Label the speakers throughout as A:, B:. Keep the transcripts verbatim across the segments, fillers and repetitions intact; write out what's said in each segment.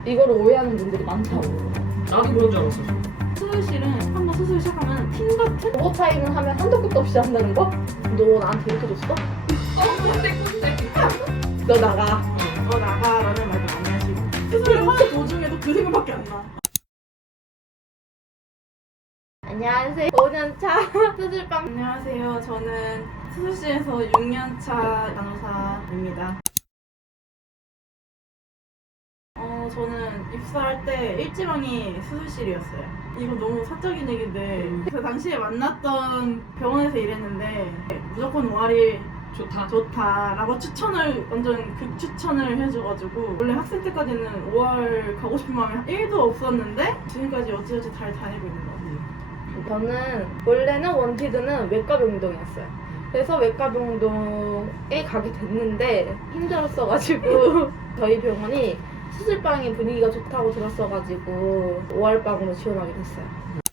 A: 이거를 오해하는 분들이 많다고.
B: 나도 그런 줄 알았어.
C: 수술실은 한번 수술 시작하면 팀 같은?
A: 오버타임을 하면 한도 끝도 없이 한다는 거? 너 나한테 이렇게 줬어?
B: 꼰대 꼰대.
A: 너 나가.
C: 너 나가라는 말도 많이 하시고 수술을 하는 도중에도 그 생각밖에 안 나.
A: 안녕하세요. 오 년 차 수술방.
C: 안녕하세요. 저는 수술실에서 육 년 차 간호사입니다. 어, 저는 입사할 때 일지방이 수술실이었어요. 이거 너무 사적인 얘기인데 그 당시에 만났던 병원에서 일했는데 무조건 오알이
B: 좋다.
C: 좋다라고 추천을 완전 극추천을 해줘가지고 원래 학생 때까지는 오알 가고 싶은 마음이 일도 없었는데 지금까지 어찌어찌 잘 다니고 있는 것 같아요.
A: 저는 원래는 원티드는 외과병동이었어요. 그래서 외과병동에 가게 됐는데 힘들었어가지고 저희 병원이 수술방의 분위기가 좋다고 들었어가지고 오알방으로 지원하게 됐어요.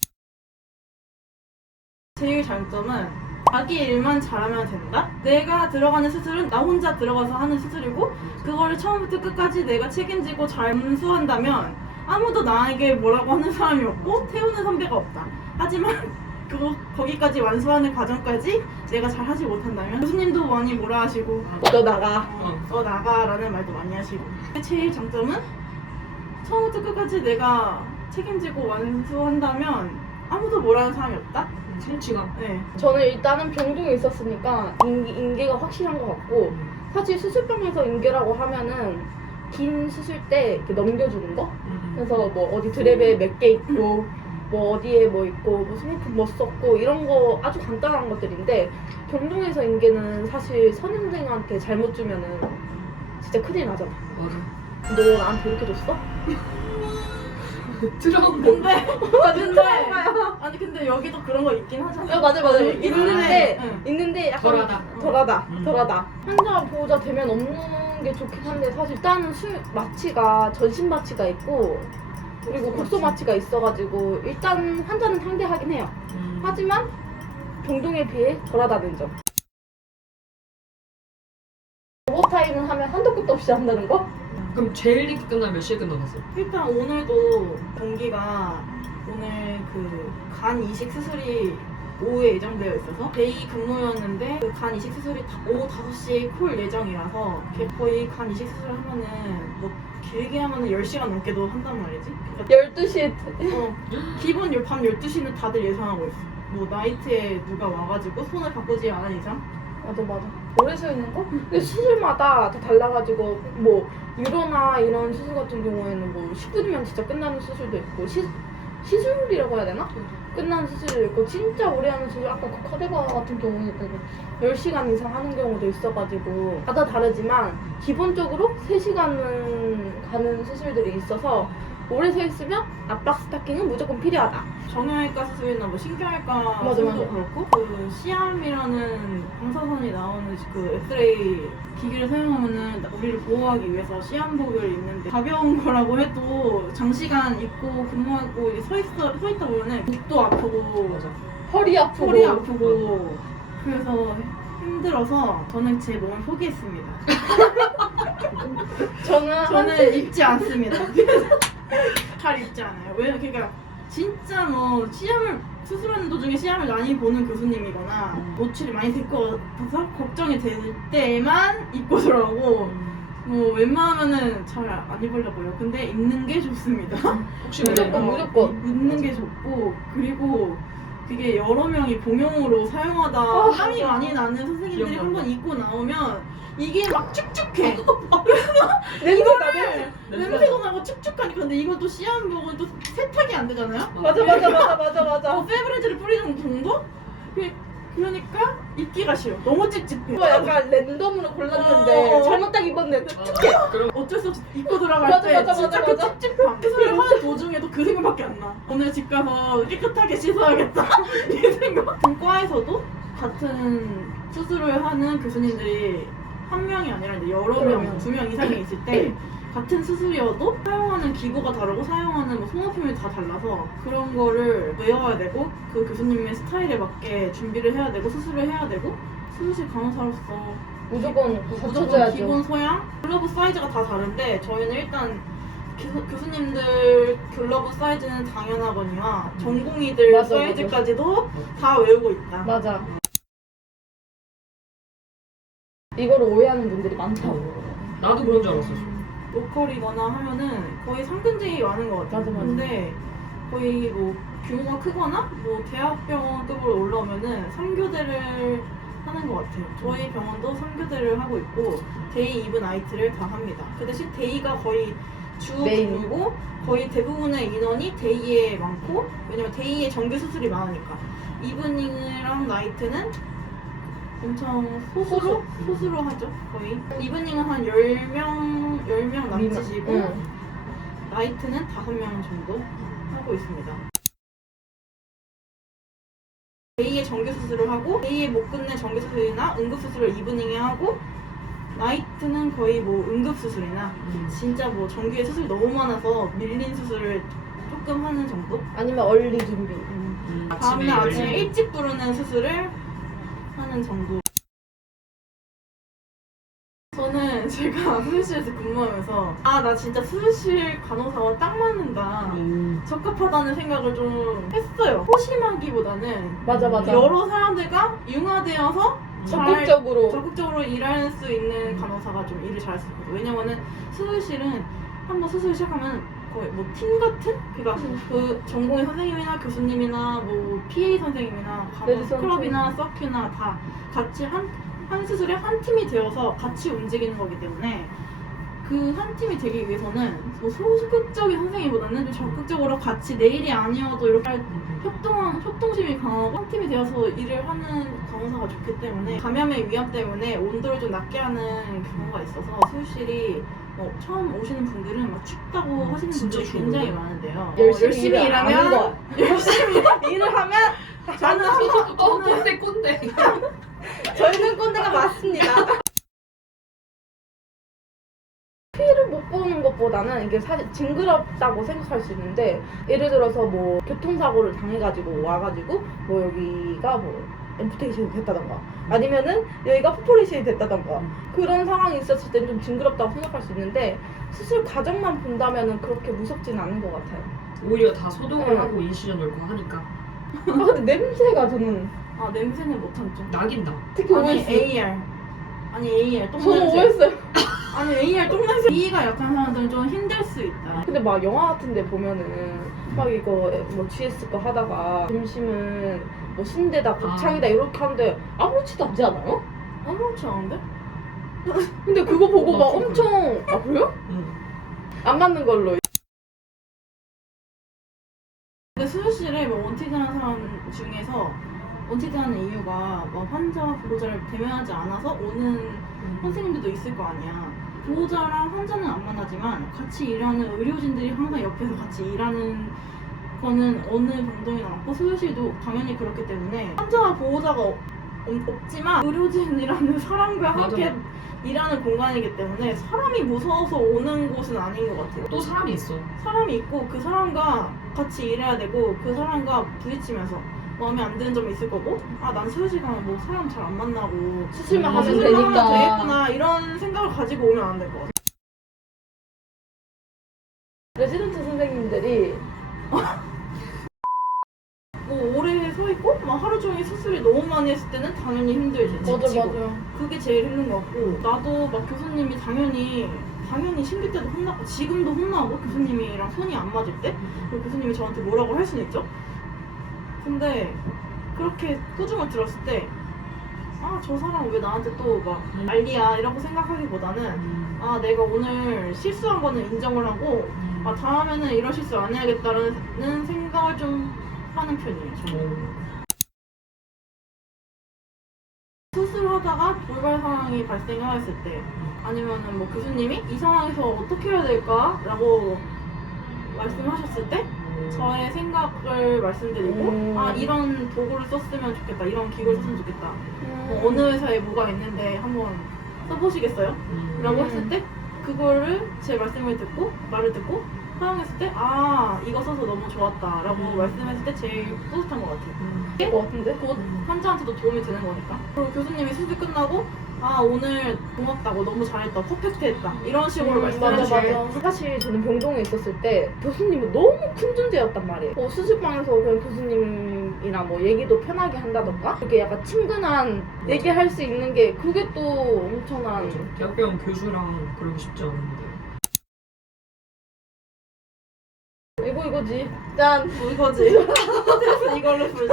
C: 제일 장점은 자기 일만 잘하면 된다? 내가 들어가는 수술은 나 혼자 들어가서 하는 수술이고 그거를 처음부터 끝까지 내가 책임지고 잘 완수한다면 아무도 나에게 뭐라고 하는 사람이 없고 태우는 선배가 없다. 하지만 그거 거기까지 완수하는 과정까지 내가 잘 하지 못한다면 교수님도 많이 뭐라 하시고
A: 너 나가.
B: 어.
C: 너 나가라는 말도 많이 하시고 제일 장점은 처음부터 끝까지 내가 책임지고 완수한다면 아무도 뭐라 하는 사람이 없다?
B: 성취감.
C: 네.
A: 저는 일단은 병동에 있었으니까 인기, 인계가 확실한 것 같고 사실 수술방에서 인계라고 하면은 긴 수술 때 이렇게 넘겨주는 거? 그래서 뭐 어디 드랩에 몇 개 있고 뭐 어디에 뭐 있고 뭐 소모품 뭐 썼고 이런 거 아주 간단한 것들인데 병동에서 인계는 사실 선임생한테 잘못 주면은 진짜 큰일 나잖아.
B: 맞아.
A: 너 나한테 이렇게 줬어?
B: 트라우마.
C: 근데 근데
A: 트라우마야.
C: 아니 근데 여기도 그런 거 있긴 하잖아.
A: 야, 맞아 맞아.
C: 있긴
A: 있는데
C: 한데, 응.
A: 있는데 약간
B: 덜하다.
A: 덜하다.
B: 음.
A: 덜하다. 환자 보호자 되면 없는 게 좋긴 한데 사실 일단은 술 마취가 전신 마취가 있고 그리고 국소 마취가 있어가지고 일단 환자는 상대하긴 해요.
B: 음.
A: 하지만 병동에 비해 덜하다는 점. 오버타임을 하면 한도 끝도 없이 한다는 거?
B: 그럼 제일 일찍 끝나면 몇 시에 끝나갔어?
C: 일단 오늘도 동기가 오늘 그 간 이식 수술이 오후에 예정되어 있어서 데이 근무였는데 그 간 이식 수술이 다- 오후 다섯 시에 콜 예정이라서 걔 거의 간 이식 수술 하면은 뭐 길게 하면은 열 시간 넘게도 한단 말이지. 그러니까
A: 열두 시에
C: 어, 기본 열- 밤 열두 시는 다들 예상하고 있어. 뭐 나이트에 누가 와가지고 손을 바꾸지 않은 이상.
A: 맞아 맞아. 오래 서 있는 거? 근데 수술마다 다 달라가지고 뭐 유로나 이런 수술 같은 경우에는 뭐 십 분이면 진짜 끝나는 수술도 있고 시, 시술이라고 해야 되나? 끝나는 수술도 있고 진짜 오래 하는 수술 아까 그 카데바 같은 경우는 열 시간 이상 하는 경우도 있어가지고 다 다르지만 기본적으로 세 시간은 가는 수술들이 있어서 오래 서 있으면 압박 스타킹은 무조건 필요하다.
C: 정형외과 수술이나 뭐 신경외과
A: 맞아,
C: 수술도
A: 맞아.
C: 그렇고 그 시암이라는 방사선이 나오는 그 엑스레이 기기를 사용하면은 우리를 보호하기 위해서 시암복을 입는데 가벼운 거라고 해도 장시간 입고 근무하고 이제 서 있어 서 있다 보면은 목도 아프고
B: 맞아.
A: 허리 아프고
C: 허리 아프고 그래서 힘들어서 저는 제 몸을 포기했습니다.
A: 저는
C: 저는 입지 않습니다. 잘 입지 않아요. 왜 그러니까 진짜 뭐 시험을 수술하는 도중에 시험을 많이 보는 교수님이거나 노출이 많이 될 것 같아서 걱정이 될 때만 입고 들어가고 뭐 웬만하면은 잘 안 입으려고요. 근데 입는 게 좋습니다.
B: 혹시
A: 무조건,
B: 뭐
A: 무조건.
C: 입는 게 좋고 그리고 그게 여러 명이 봉용으로 사용하다 땀이 많이 나는 선생님들이
B: 기억난다.
C: 한번 입고 나오면 이게 막 축축해.
A: 냄새 나네.
C: 냄새도 나고 축축하니까 근데 이것도 시암복은 또 세탁이 안 되잖아요?
A: 맞아 맞아 맞아 맞아 맞아.
C: 어, 페브리즈를 뿌리는 정도? 그, 그러니까 입기가 싫어. 너무 찝찝해.
A: 이거 약간 랜덤으로 골랐는데
C: 어.
A: 잘못 딱 입었는데 축축해.
B: 그럼
C: 어쩔 수 없이 입고 들어갈
A: 맞아,
C: 때
A: 맞아,
C: 진짜
A: 맞아,
C: 그
A: 맞아.
C: 찝찝함. 수술을 하는 도중에도 그 생각밖에 안 나. 오늘 집 가서 깨끗하게 씻어야겠다. 이 생각. 과에서도 같은 수술을 하는 교수님들이 한 명이 아니라 이제 여러
A: 여러
C: 명,
A: 명.
C: 두 명 이상이 있을 때 같은 수술이어도 사용하는 기구가 다르고 사용하는 뭐 소모품이 다 달라서 그런 거를 외워야 되고 그 교수님의 스타일에 맞게 준비를 해야 되고 수술을 해야 되고 수술실 간호사로서
A: 무조건
C: 무조건
A: 갖춰줘야죠.
C: 기본 소양, 글러브 사이즈가 다 다른데 저희는 일단 교수, 교수님들 글러브 사이즈는 당연하거니와 전공의들
A: 맞아,
C: 사이즈까지도 다 외우고 있다.
A: 맞아. 이거를 오해하는 분들이 많다고.
B: 나도 그런 줄 알았어.
C: 로컬이거나 하면은 거의 상근제이 많은 것 같아요.
A: 맞아, 맞아.
C: 근데 거의 뭐 규모가 크거나 뭐 대학병원급으로 올라오면은 삼 교대를 하는 것 같아요. 저희 병원도 삼 교대를 하고 있고 데이, 이브, 나이트를 다 합니다. 그 대신 데이가 거의 주
A: 메인.
C: 근무고 거의 대부분의 인원이 데이에 많고 왜냐면 데이에 정규 수술이 많으니까 이브닝이랑 나이트는 엄청 소수로 소수로 하죠 거의. 이브닝은 한 열 명 열 명 남짓이고
A: 응.
C: 나이트는 다섯 명 정도 하고 있습니다. 데이에 정규 수술을 하고 데이에 못 끝내 정규 수술이나 응급 수술을 이브닝에 하고 나이트는 거의 뭐 응급 수술이나
B: 음.
C: 진짜 뭐 정규에 수술 너무 많아서 밀린 수술을 조금 하는 정도?
A: 아니면 얼리 준비.
B: 음,
C: 다음날 아침에
B: 열리고.
C: 일찍 부르는 수술을 하는 정도. 저는 제가 수술실에서 근무하면서 아 나 진짜 수술실 간호사와 딱 맞는다
B: 음.
C: 적합하다는 생각을 좀 했어요. 소심하기보다는
A: 맞아, 맞아.
C: 여러 사람들과 융화되어서 잘
A: 적극적으로.
C: 적극적으로 일할 수 있는 간호사가 좀 일을 잘할 수 있거든요. 왜냐면은 수술실은 한번 수술 시작하면 거의 뭐 팀 같은? 그러니까 그 전공의 선생님이나 교수님이나 뭐 피에이 선생님이나 간호
A: 메디슨
C: 클럽이나 서큐나 다 같이 한, 한 수술에 한 팀이 되어서 같이 움직이는 거기 때문에 그 한 팀이 되기 위해서는 뭐 소극적인 선생님보다는 좀 적극적으로 같이 내일이 아니어도 이렇게 협동, 협동심이 강하고 한 팀이 되어서 일을 하는 간호사가 좋기 때문에 감염의 위험 때문에 온도를 좀 낮게 하는 경우가 있어서 수술실이 어, 처음 오시는 분들은 막 춥다고 하시는
B: 진짜
C: 분들이
B: 추워요.
C: 굉장히 많은데요.
A: 열심히,
C: 어, 열심히
A: 일을 안
C: 일하면
A: 하는
C: 열심히 일을 하면 저는
B: 어,
C: 저는
B: 꼰대 꼰대.
A: 저희는 꼰대가 맞습니다. 피해를 못 보는 것보다는 이게 사실 징그럽다고 생각할 수 있는데 예를 들어서 뭐 교통사고를 당해가지고 와가지고 뭐 여기가 뭐 앰푸테이션이 됐다던가 아니면은 여기가 포포레이션이 됐다던가 그런 상황이 있었을 때는 좀 징그럽다고 생각할 수 있는데 수술 과정만 본다면은 그렇게 무섭진 않은 것 같아요.
B: 오히려 다 소독을
A: 네.
B: 하고 인시전 넣고 하니까
A: 아 근데 냄새가 저는
C: 아 냄새는 못 참죠.
B: 낙인 나.
A: 특히
C: 아니
A: 오에스
C: 에이알 아니 에이알 똥
A: 저는
C: 냄새.
A: 오했어요.
C: 아니 에이알 똥 냄새. 이해가 약한 사람들은 좀 힘들 수 있다.
A: 근데 막 영화 같은 데 보면은 막 이거 뭐 지에스 거 하다가 점심은 뭐 순대다 곱창이다 이렇게 하는데 아무렇지도 않지 않아요?
C: 아무렇지 않은데?
A: 근데 그거 보고 막
B: 맞아,
A: 엄청 아 그래요?
B: 응.
A: 안 맞는 걸로
C: 근데 수술실에 뭐 원티드하는 사람 중에서 원티드하는 이유가 뭐 환자 보호자를 대면하지 않아서 오는 선생님들도 있을 거 아니야. 보호자랑 환자는 안 만나지만 같이 일하는 의료진들이 항상 옆에서 같이 일하는 거는 어느 병동이나 많고 수술실도 당연히 그렇기 때문에 환자와 보호자가 없, 없지만 의료진이라는 사람과 함께
B: 맞아.
C: 일하는 공간이기 때문에 사람이 무서워서 오는 곳은 아닌 것 같아요.
B: 또 사람이 있어.
C: 사람이 있고 그 사람과 같이 일해야 되고 그 사람과 부딪히면서 마음에 안 드는 점이 있을 거고 아 난 수술실 가면 뭐 사람 잘 안 만나고
A: 수술만
B: 음,
A: 하면
C: 수술만 하면
A: 되니까
C: 되겠구나 이런 생각을 가지고 오면 안 될 것 같아.
A: 레지던트 선생님들이
C: 뭐 오래 서 있고 막 하루 종일 수술이 너무 많이 했을 때는 당연히 힘들지.
A: 맞아
C: 지치고.
A: 맞아
C: 그게 제일 힘든 것 같고 나도 막 교수님이 당연히 당연히 신규 때도 혼나고 지금도 혼나고 교수님이랑 손이 안 맞을 때 그리고 교수님이 저한테 뭐라고 할 수는 있죠. 근데 그렇게 꾸중을 들었을 때 아 저 사람 왜 나한테 또 막 난리야 이라고 생각하기보다는
B: 음.
C: 아 내가 오늘 실수한 거는 인정을 하고 아 다음에는 이런 실수 안 해야겠다는 생각을 좀 하는 편이에요. 저는. 수술하다가 돌발 상황이 발생했을 때 아니면은 뭐 교수님이 이 상황에서 어떻게 해야 될까라고 말씀하셨을 때 저의 생각을 말씀드리고
A: 음.
C: 아 이런 도구를 썼으면 좋겠다 이런 기구를 썼으면 좋겠다
A: 음.
C: 뭐 어느 회사에 뭐가 있는데 한번 써보시겠어요?
B: 음.
C: 라고
A: 음.
C: 했을 때 그거를 제 말씀을 듣고 말을 듣고 사용했을 때 아 이거 써서 너무 좋았다 라고
B: 음.
C: 말씀했을 때 제일 뿌듯한 것 같아요.
B: 음.
A: 될것 같은데?
C: 곧 환자한테도 도움이 되는 거니까. 그리고 교수님이 수술 끝나고 아 오늘 고맙다고 너무 잘했다 퍼펙트했다 이런 식으로
A: 음,
C: 말씀해
A: 맞아
C: 주세요.
A: 맞아. 사실 저는 병동에 있었을 때 교수님은 너무 큰 존재였단 말이에요. 뭐 수술방에서 그냥 교수님이랑 뭐 얘기도 편하게 한다던가 그렇게 약간 친근한 얘기할 수 있는 게 그게 또 엄청난
B: 맞아. 대학병원 교수랑 그러기 쉽지 않은데.
A: 이거 이거지. 짠.
C: 뭐 이거지. 스트레스 이걸로 풀지.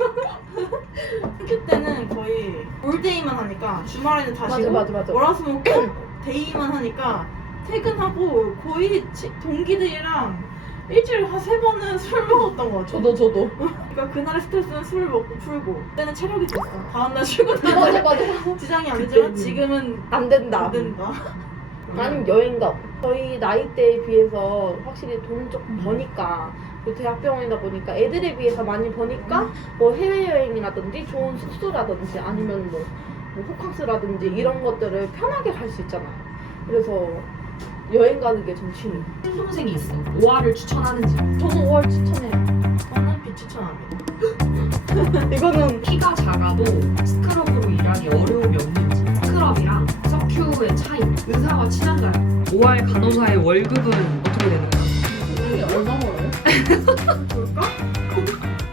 C: 학교 때는 거의 올데이만 하니까 주말에는 다
A: 맞아
C: 쉬고
A: 맞아 맞아.
C: 월화수목 꼭 데이만 하니까 퇴근하고 거의 치- 동기들이랑 일주일에 한 세 번은 술 먹었던 것 같아.
A: 저도 저도.
C: 그러니까 그날의 스트레스는 술 먹고 풀고 그때는 체력이 됐어. 다음날 출근하는
A: 맞아 맞아.
C: 지장이 안 되지만
B: 그때는
C: 지금은
A: 안 된다.
C: 안 된다.
A: 아니면 여행 가고. 저희 나이대에 비해서 확실히 돈을 조금 버니까 그리고 대학병원이다 보니까 애들에 비해서 많이 버니까 뭐 해외여행이라든지 좋은 숙소라든지 아니면 뭐, 뭐 호캉스라든지 이런 것들을 편하게 갈 수 있잖아요. 그래서 여행 가는 게 좀 취미.
B: 친동생이 있어. 오아를 추천하는지.
A: 저는 오월 추천해요.
C: 저는 비추천합니다.
A: 이거는
B: 키가 작아도 스크럽으로 일하기 어려움이 없는지. 스크럽이랑 석큐의 차이. 의사와 친한가요? 오알 간호사의 월급은 어떻게 되는 거야?
A: 이게 얼마 벌어요?
C: 볼까?